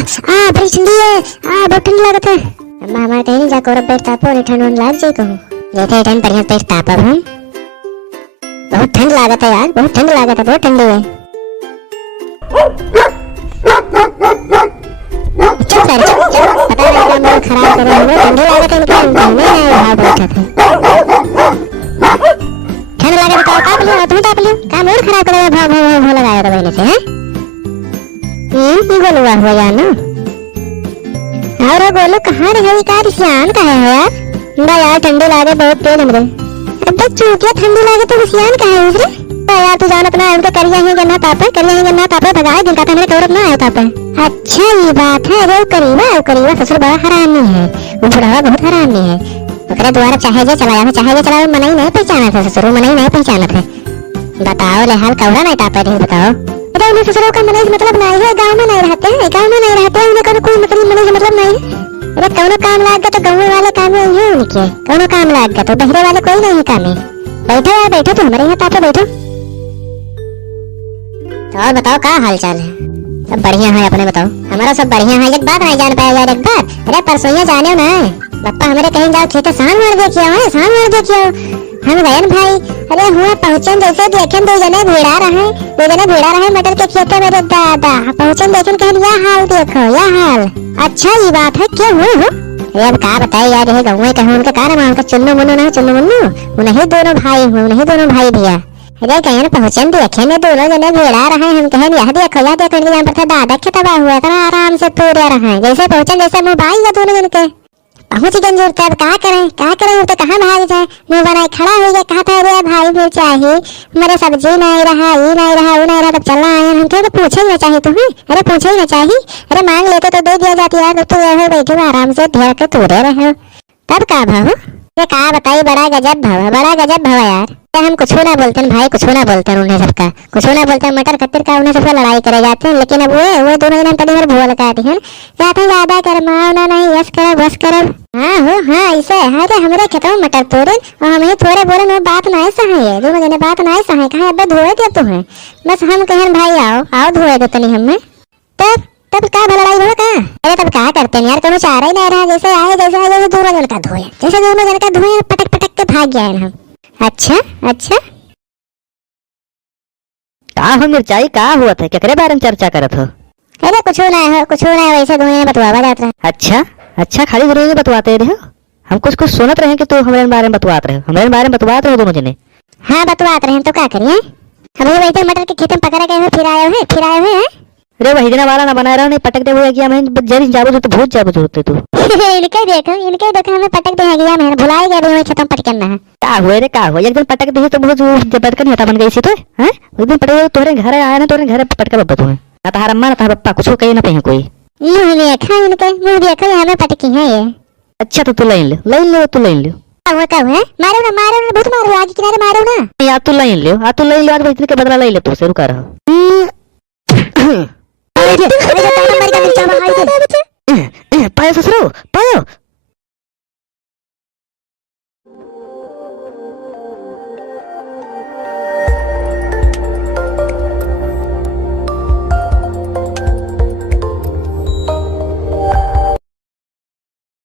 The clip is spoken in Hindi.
बड़ी ठंडी है। बहुत ठंड लागत है। अम्मा हमारे कहीं नहीं जा कोरब पेट तापो ने ठंड लाग जाए कहूं। जैसे ठंड बढ़िया पेट तापब हम। बहुत ठंड लागत है यार, बहुत ठंड लागत है, बहुत ठंडी है। चुप कर चुप चुप, पता नहीं क्या मूड खराब कर रहे हो। ठंडी लागत है इनके घूमने आए भाव बैठा था। ठंड लागत है ताप लियो, तुम ताप लियो। क्या मूड खराब कर रहे हो, भाव भाव भाव लगाया था पहले से हैं। ये गोलुआ हुआ यार ना। और गोलू कहाँ रहे कार सियान कहाँ है यार। ना यार ठंडी लागे बहुत तेज हमरे। अब तक चूतिया ठंडी लागे तो सियान कहाँ है उसरे। यार तू जान अपना उनके करिया ही गन्ना तापे, करिया ही गन्ना तापे भगाए दिन का हमरे कौरब ना आया तापे। अच्छा ये बात है। अरे करीबा ससुर बड़ा हरामी है। वो बुढ़ावा बहुत हरामी है। ओकरे द्वारा चाहे जे चलाया है, चाहे जे चलावे मनाई नहीं पहचाना था ससुर, मनाई नहीं पहचाना था। बताओ ले हाल कौरा नहीं तापे रही बताओ। अरे उन्हें ससुरों का मनाई मतलब नहीं है। गाँव में नहीं रहते हैं, गाँव में नहीं रहते हैं, उन्हें कोई मतलब नहीं है। अरे कौनो काम लाग गया तो गाँव वाले काम है उनके। कौनो काम लाग गया तो बहरे वाले कोई नहीं है काम है। बैठो यार बैठो, तो हमारे यहाँ तापे बैठो। तो और बताओ क्या हाल चाल है। सब बढ़िया है, अपने बताओ। हमारा सब बढ़िया है। एक बात नहीं जान पाया यार, एक बात। अरे परसों जाने ना पप्पा हमारे कहीं जाओ खेते सान मार देखियो है, सान मार देखियो। हम गए भाई। अरे हुआ पहुंचन जैसे देखें दो जने भिड़ा रहे मटर के खेते में। दादा पहुंचन देखें कहन या हाल देखो या हाल। अच्छा ये बात है, क्यों हुआ हो? अरे अब क्या बताए यार, ये गाँव में कहूँ उनके कारण उनका चुन्नू मुन्नू ना चुन्नू मुन्नू उन्हीं दोनों भाई हूँ, उन्हीं दोनों भाई भैया। अरे कहीं पहुंचन देखे ने दोनों जने भिड़ा रहे। हम कहें यह देखो यहाँ पर था दादा के तबाह हुआ था आराम से पूरे रहे। जैसे पहुंचन जैसे मुँह भाई है दोनों जन के। पहुंच गंजूर तब क्या करें तो कहाँ भाग जाए। मुँह बनाए खड़ा हो गया। कहा था अरे भाई फिर चाहिए मेरे सब्जी नहीं रहा, ये नहीं रहा, वो नहीं रहा, तब चलना आए। हम कहे तो पूछे ही ना चाहिए तुम्हें। अरे पूछे ही ना चाहिए। अरे मांग लेते तो दे दिया जाती यार। तो यह बैठे आराम से घेर के तूरे रहे। तब का भाव ये कहा बताइए। बड़ा गजब भाव यार। हम कुछ ना बोलते भाई, कुछ ना बोलते उन्हें सबका, कुछ ना बोलते। मटर खत्तर का उन्हें सबका लड़ाई करे जाते हैं। लेकिन अब वो दोनों जन तभी भूल काटी है जाते ज्यादा कर मावना नहीं यस कर बस कर। हाँ हो हाँ ऐसे है। अरे हमारे खेतों में मटर तोड़े और हम ही थोड़े बोले ना बात ना ऐसा है। दोनों जने बात ना ऐसा है। कहा अब धोए दे तो है बस। हम कहें भाई आओ धोए दो तनी हमें। तब क्या भला लड़ाई हो का। अरे तब क्या करते हैं यार, कोनो चारा ही नहीं रहा। जैसे आए जैसे दोनों जन का धोए, जैसे दोनों जन का धोए पटक के भाग गया हम। अच्छा का हो मिर्चाई का हुआ था, केकरे बारे में चर्चा करत हो? अरे कुछ ना वैसे दोनों बतवावा जात रहा। अच्छा खाली दोनों ने बतवाते रहे हो। हम कुछ सुनत रहे कि तू हमारे बारे में बतवात रहे हो, हमारे बारे में बतवात रहे दोनों जने। हाँ बतवात रहे तो क्या करिए। हम वैसे मटर के खेत में पकड़ गए हो फिर आए हैं। अरे वही जना वाला ना बना रहा नहीं पटक दे हुआ गया। मैं जरी जाबू तो बहुत जाबू होते तू। इनके देखो हमें पटक दे गया। मैं भुला गया भाई खेतों पटकना है। का हुए एक दिन पटक दे तो बहुत जबरदस्त नहीं होता बन गई सी तो हैं। एक दिन पटक तोरे घर आया ना, तोरे घर पटका बब्बा तू ना तारा अम्मा ना तारा पप्पा कुछ कही ना पे कोई। मुंह देखा इनके हमें पटकी है ये। अच्छा तो तू लाइन ले तू लाइन ले। कब है मारो ना बहुत मारो आगे किनारे मारो ना। या तू लाइन ले आज इतने के बदला ले तू से रुका रहा। पायो ससुरो पायो